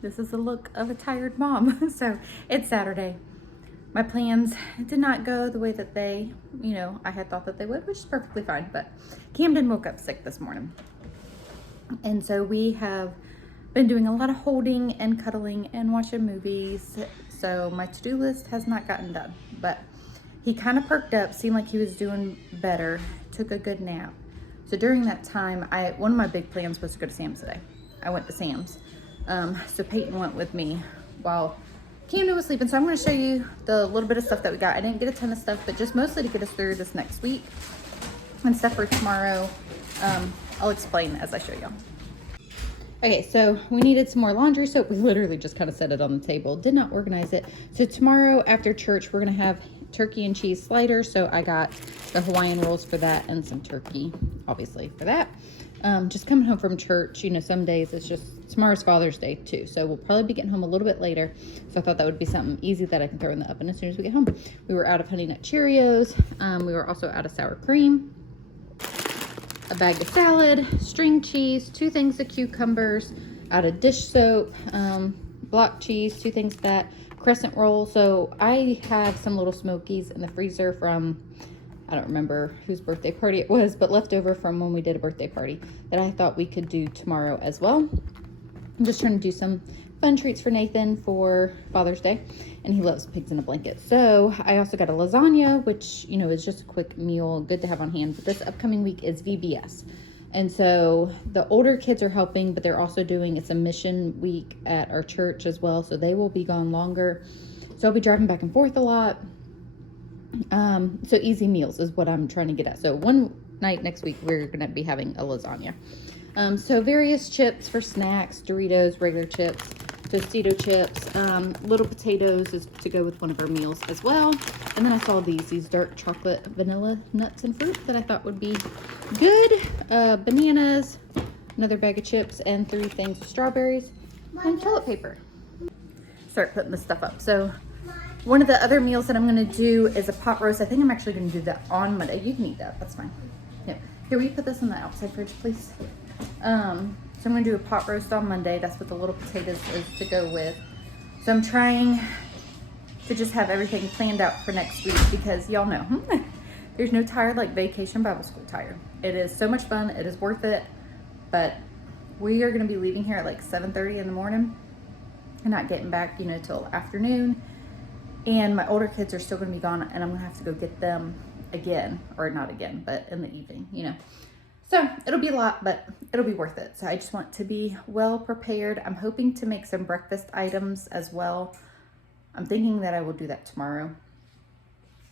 This is the look of a tired mom. So it's Saturday. My plans did not go the way that I had thought that they would, which is perfectly fine. But Camden woke up sick this morning. And so we have been doing a lot of holding and cuddling and watching movies. So my to-do list has not gotten done, but he kind of perked up, seemed like he was doing better, took a good nap. So during that time, one of my big plans was to go to Sam's today. I went to Sam's. So Payton went with me while Camden was sleeping. So I'm going to show you the little bit of stuff that we got. I didn't get a ton of stuff, but just mostly to get us through this next week and stuff for tomorrow. I'll explain as I show you. Okay, so we needed some more laundry soap. We literally just kind of set it on the table, did not organize it. So tomorrow after church, we're going to have turkey and cheese sliders. So I got the Hawaiian rolls for that and some turkey, obviously, for that. Just coming home from church, some days it's just, tomorrow's Father's Day too. So we'll probably be getting home a little bit later. So I thought that would be something easy that I can throw in the oven as soon as we get home. We were out of Honey Nut Cheerios. We were also out of sour cream. A bag of salad, string cheese, 2 things of cucumbers, out of dish soap, block cheese, 2 things of that, crescent roll. So I have some little Smokies in the freezer from, I don't remember whose birthday party it was, but leftover from when we did a birthday party that I thought we could do tomorrow as well. I'm just trying to do some fun treats for Nathan for Father's Day, and he loves pigs in a blanket. So I also got a lasagna, which, is just a quick meal, good to have on hand. But this upcoming week is VBS. And so the older kids are helping, but they're also it's a mission week at our church as well. So they will be gone longer. So I'll be driving back and forth a lot. So easy meals is what I'm trying to get at. So one night next week, we're going to be having a lasagna. So various chips for snacks, Doritos, regular chips, Tostito chips, little potatoes is to go with one of our meals as well. And then I saw these dark chocolate vanilla nuts and fruit that I thought would be good. Bananas, another bag of chips, and 3 things of strawberries and toilet paper. Start putting this stuff up. So one of the other meals that I'm going to do is a pot roast. I think I'm actually going to do that on Monday. You can eat that. That's fine. Yep. Here, will you put this in the outside fridge, please? So I'm going to do a pot roast on Monday. That's what the little potatoes is to go with. So I'm trying to just have everything planned out for next week because y'all know there's no tired like Vacation Bible School tired. It is so much fun. It is worth it. But we are going to be leaving here at like 7:30 in the morning and not getting back, till afternoon. And my older kids are still going to be gone, and I'm going to have to go get them again, or not again, but in the evening, So it'll be a lot, but it'll be worth it. So I just want to be well prepared. I'm hoping to make some breakfast items as well. I'm thinking that I will do that tomorrow.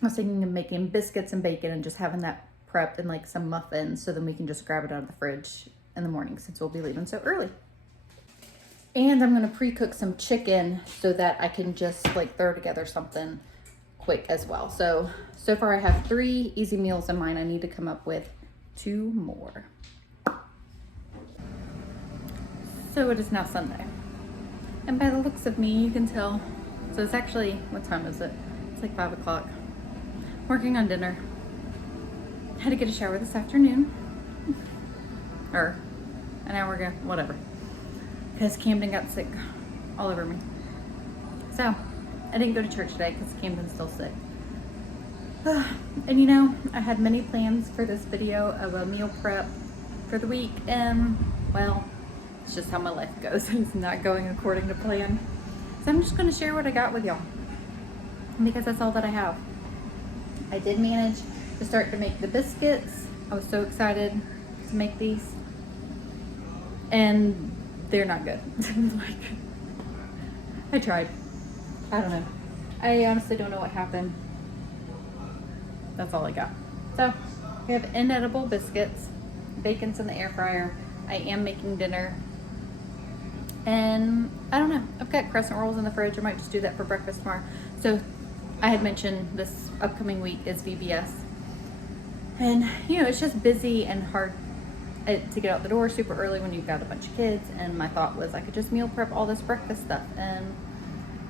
I was thinking of making biscuits and bacon and just having that prepped and like some muffins, so then we can just grab it out of the fridge in the morning since we'll be leaving so early. And I'm going to pre-cook some chicken so that I can just throw together something quick as well. So far I have 3 easy meals in mind. I need to come up with 2 more. So it is now Sunday. And by the looks of me, you can tell. So it's actually, what time is it? It's like 5 o'clock. Working on dinner. Had to get a shower this afternoon. Or an hour ago, whatever. Because Camden got sick all over me. So I didn't go to church today because Camden's still sick. And I had many plans for this video of a meal prep for the week, and well, it's just how my life goes. It's not going according to plan. So I'm just going to share what I got with y'all because that's all that I have. I did manage to start to make the biscuits. I was so excited to make these, and they're not good. I tried. I don't know. I honestly don't know what happened. That's all I got. So we have inedible biscuits. Bacon's in the air fryer. I am making dinner. And I don't know. I've got crescent rolls in the fridge. I might just do that for breakfast tomorrow. So I had mentioned this upcoming week is VBS. And, it's just busy and hard to get out the door super early when you've got a bunch of kids. And my thought was I could just meal prep all this breakfast stuff. And,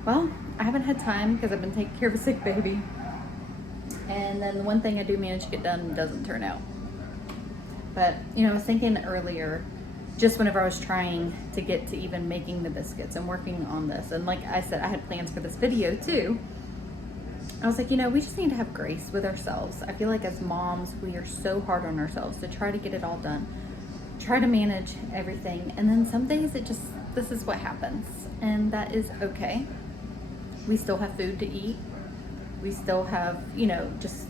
well, I haven't had time because I've been taking care of a sick baby. And then the one thing I do manage to get done doesn't turn out. But, I was thinking earlier just whenever I was trying to get to even making the biscuits and working on this. And like I said, I had plans for this video too. I was like, you know, we just need to have grace with ourselves. I feel like as moms, we are so hard on ourselves to try to get it all done, try to manage everything. And then some days this is what happens. And that is okay. We still have food to eat. We still have, you know, just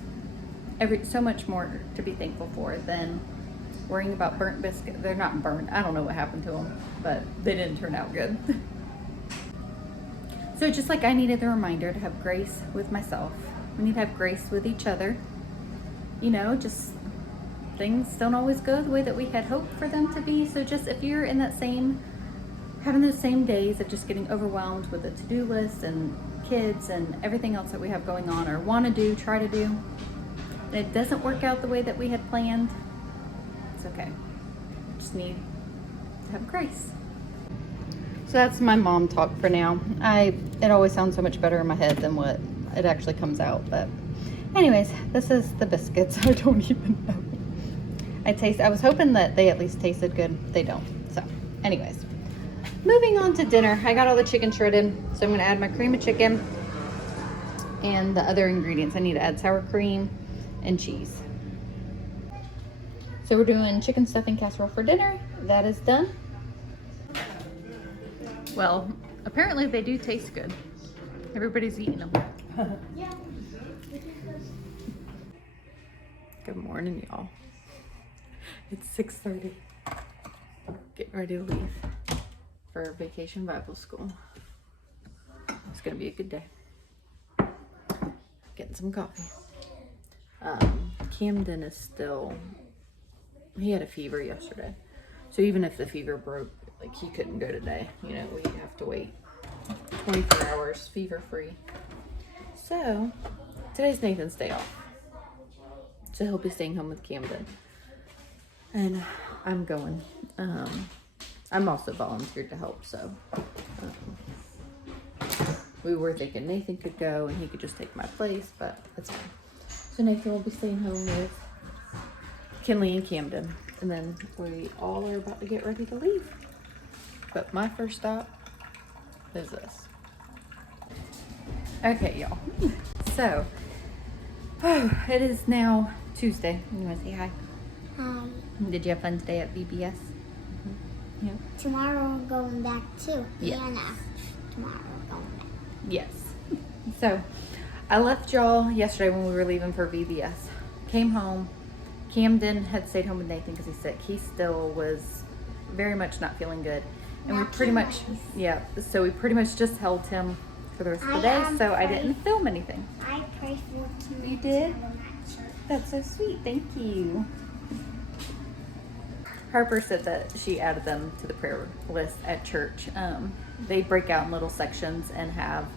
so much more to be thankful for than worrying about burnt biscuits. They're not burnt. I don't know what happened to them, but they didn't turn out good. So just like I needed the reminder to have grace with myself, we need to have grace with each other. You know, just things don't always go the way that we had hoped for them to be. So just if you're in that having those same days of just getting overwhelmed with the to-do list and kids and everything else that we have going on or want to do, try to do, and it doesn't work out the way that we had planned, it's okay. Just need to have grace. So that's my mom talk for now. It always sounds so much better in my head than what it actually comes out. But anyways, this is the biscuits. I don't even know. I was hoping that they at least tasted good. They don't. So anyways, moving on to dinner. I got all the chicken shredded. So I'm going to add my cream of chicken and the other ingredients. I need to add sour cream and cheese. So we're doing chicken stuffing casserole for dinner. That is done. Well, apparently they do taste good. Everybody's eating them. Good morning, y'all. It's 6:30. Getting ready to leave for Vacation Bible School. It's gonna be a good day. Getting some coffee. Camden is still, he had a fever yesterday. So even if the fever broke, like he couldn't go today, you know, we have to wait 24 hours fever free. So today's Nathan's day off. So he'll be staying home with Camden. And I'm going. I'm also volunteered to help, so we were thinking Nathan could go and he could just take my place, but that's fine. So Nathan will be staying home with Kinley and Camden, and then we all are about to get ready to leave. But my first stop is this. Okay, y'all. So, it is now Tuesday. You want to say hi? Hi. Did you have fun today at VBS? Yeah. Tomorrow we're going back too. Yes. And tomorrow we're going back. Yes. So, I left y'all yesterday when we were leaving for VBS. Came home. Camden had stayed home with Nathan because he's sick. He still was very much not feeling good. And we pretty much, yeah, so we pretty much just held him for the rest of the day, so I didn't film anything. I prayed for him. You did? That's so sweet. Thank you. Harper said that she added them to the prayer list at church. They break out in little sections and have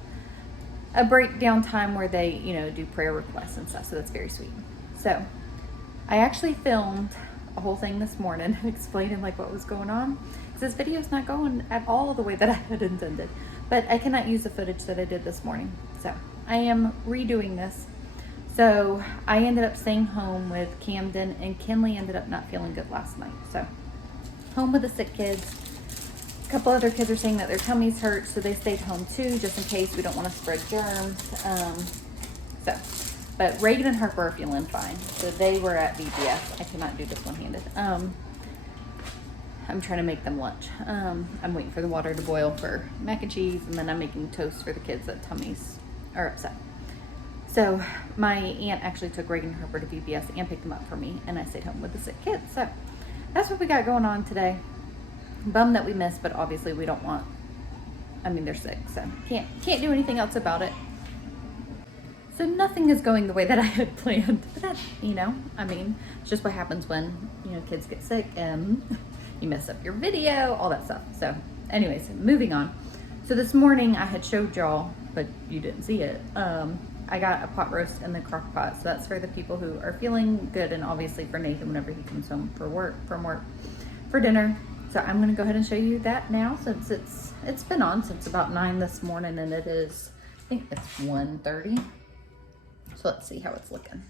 a breakdown time where they, you know, do prayer requests and stuff, so that's very sweet. So I actually filmed a whole thing this morning explaining like what was going on. This video is not going at all the way that I had intended, but I cannot use the footage that I did this morning. So I am redoing this. So I ended up staying home with Camden, and Kinley ended up not feeling good last night. So home with the sick kids. A couple other kids are saying that their tummies hurt, so they stayed home too, just in case we don't want to spread germs. But Reagan and Harper are feeling fine. So they were at VBS. I cannot do this one-handed. I'm trying to make them lunch. I'm waiting for the water to boil for mac and cheese, and then I'm making toast for the kids that tummies are upset. So my aunt actually took Reagan and Harper to VBS and picked them up for me, and I stayed home with the sick kids. So that's what we got going on today. Bummed that we missed, but obviously we don't want, they're sick, so can't do anything else about it. So nothing is going the way that I had planned. But that, it's just what happens when, kids get sick and you mess up your video, all that stuff. So anyways, moving on. So this morning I had showed y'all, but you didn't see it. I got a pot roast in the crock pot. So that's for the people who are feeling good, and obviously for Nathan whenever he comes home from work for dinner. So I'm gonna go ahead and show you that now, since it's been on since about 9 this morning, and it is, I think it's 1:30. So let's see how it's looking.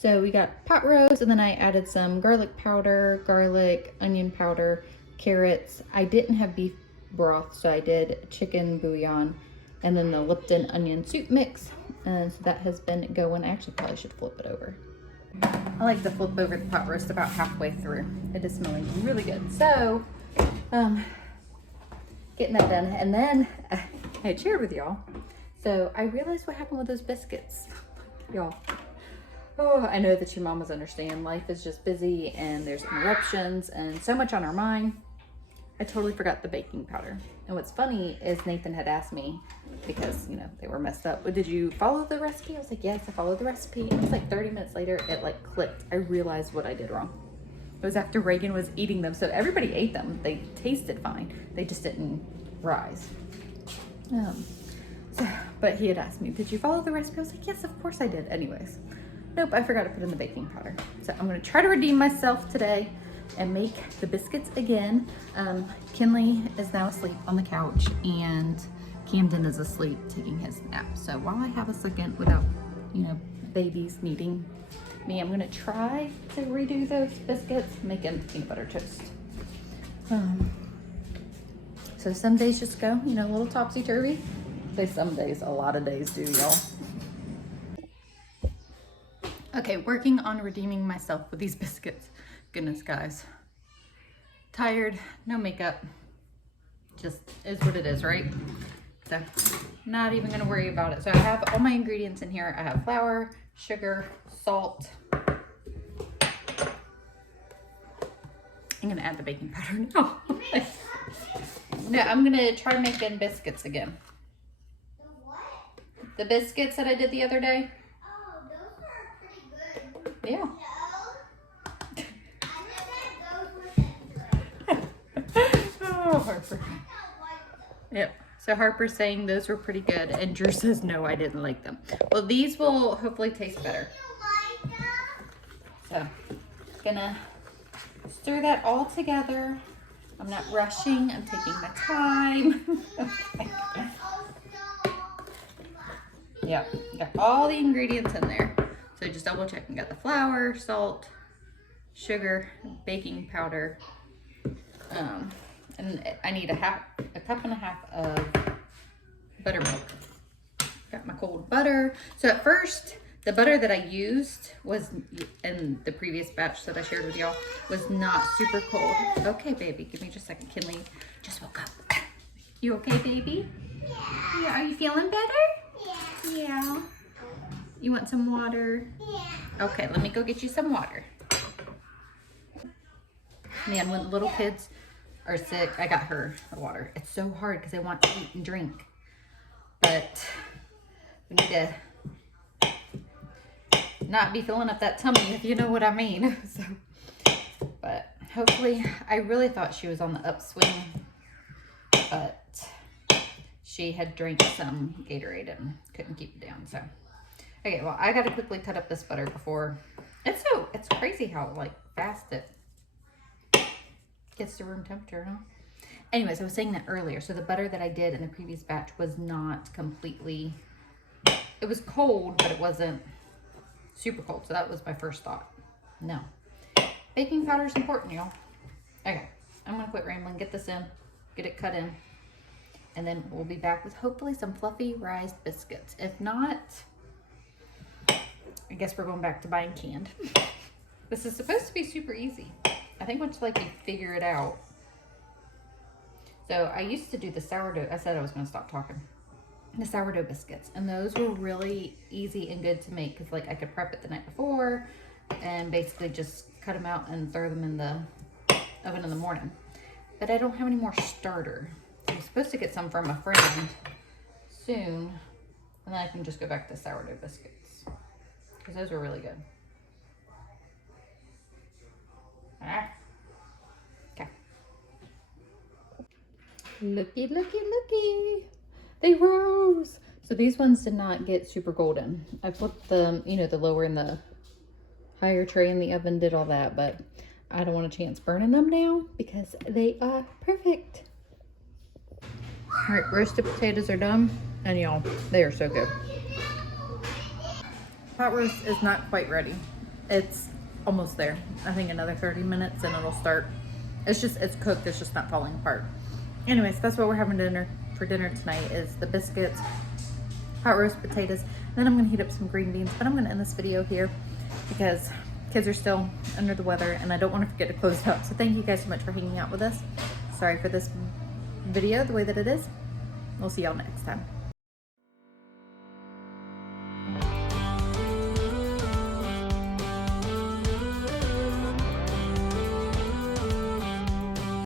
So we got pot roast, and then I added some garlic powder, garlic, onion powder, carrots. I didn't have beef broth, so I did chicken bouillon, and then the Lipton onion soup mix. And so that has been going. I actually probably should flip it over. I like to flip over the pot roast about halfway through. It is smelling really good. So, getting that done. And then I shared with y'all. So I realized what happened with those biscuits. Y'all. Oh, I know that your mamas understand. Life is just busy and there's interruptions and so much on our mind. I totally forgot the baking powder. And what's funny is Nathan had asked me, because, you know, they were messed up, but did you follow the recipe? I was like, yes, I followed the recipe. And it was like 30 minutes later, it like clicked. I realized what I did wrong. It was after Reagan was eating them. So everybody ate them. They tasted fine. They just didn't rise. But he had asked me, did you follow the recipe? I was like, yes, of course I did. Anyways, nope, I forgot to put in the baking powder. So I'm gonna try to redeem myself today and make the biscuits again. Kinley is now asleep on the couch and Camden is asleep taking his nap. So while I have a second without, you know, babies needing me, I'm gonna try to redo those biscuits, making peanut butter toast. So some days just go, you know, a little topsy-turvy. Say some days, a lot of days do, y'all. Okay, working on redeeming myself with these biscuits. Goodness, guys. Tired, no makeup. Just is what it is, right? So, not even gonna worry about it. So I have all my ingredients in here. I have flour, sugar, salt. I'm gonna add the baking powder now. No, I'm gonna try making biscuits again. The biscuits that I did the other day. Oh, those are pretty good. Yeah. No. I just had those with Oh, Harper. Yep. So Harper's saying those were pretty good, and Drew says no, I didn't like them. Well, these will hopefully taste better. So, gonna stir that all together. I'm not rushing. I'm taking my time. Okay. Yep, got all the ingredients in there. So just double checking. Got the flour, salt, sugar, baking powder, and I need a cup and a half of buttermilk. Got my cold butter. So at first, the butter that I used was in the previous batch that I shared with y'all was not super cold. Okay, baby, give me just a second. Kinley just woke up. You okay, baby? Yeah. Are you feeling better? Yeah. You want some water? Yeah. Okay, let me go get you some water. Man, when little kids are sick, I got her water. It's so hard because they want to eat and drink. But we need to not be filling up that tummy, if you know what I mean. So, but hopefully, I really thought she was on the upswing, but she had drank some Gatorade and couldn't keep it down. So, okay, well, I gotta quickly cut up this butter before it's crazy how like fast it gets to room temperature, huh? Anyways, I was saying that earlier. So the butter that I did in the previous batch was not completely, it was cold, but it wasn't super cold. So that was my first thought. No. Baking powder is important, y'all. Okay, I'm gonna quit rambling, get this in, get it cut in, and then we'll be back with hopefully some fluffy raised biscuits. If not, I guess we're going back to buying canned. This is supposed to be super easy. I think once like you figure it out. So I used to do the sourdough. I said I was going to stop talking. The sourdough biscuits, and those were really easy and good to make because like I could prep it the night before and basically just cut them out and throw them in the oven in the morning. But I don't have any more starter. So I'm supposed to get some from a friend soon, and then I can just go back to sourdough biscuits because those were really good. Okay. Looky, looky, looky. They rose. So these ones did not get super golden. I flipped them, you know, the lower and the higher tray in the oven, did all that, but I don't want a chance burning them now because they are perfect. All right, roasted potatoes are done, and y'all, they are so good. Pot roast is not quite ready. It's almost there. I think another 30 minutes and it'll start. It's cooked. It's just not falling apart. Anyways, that's what we're having for dinner tonight is the biscuits, hot roast potatoes. Then I'm going to heat up some green beans. But I'm going to end this video here because kids are still under the weather and I don't want to forget to close it out. So thank you guys so much for hanging out with us. Sorry for this video the way that it is. We'll see y'all next time.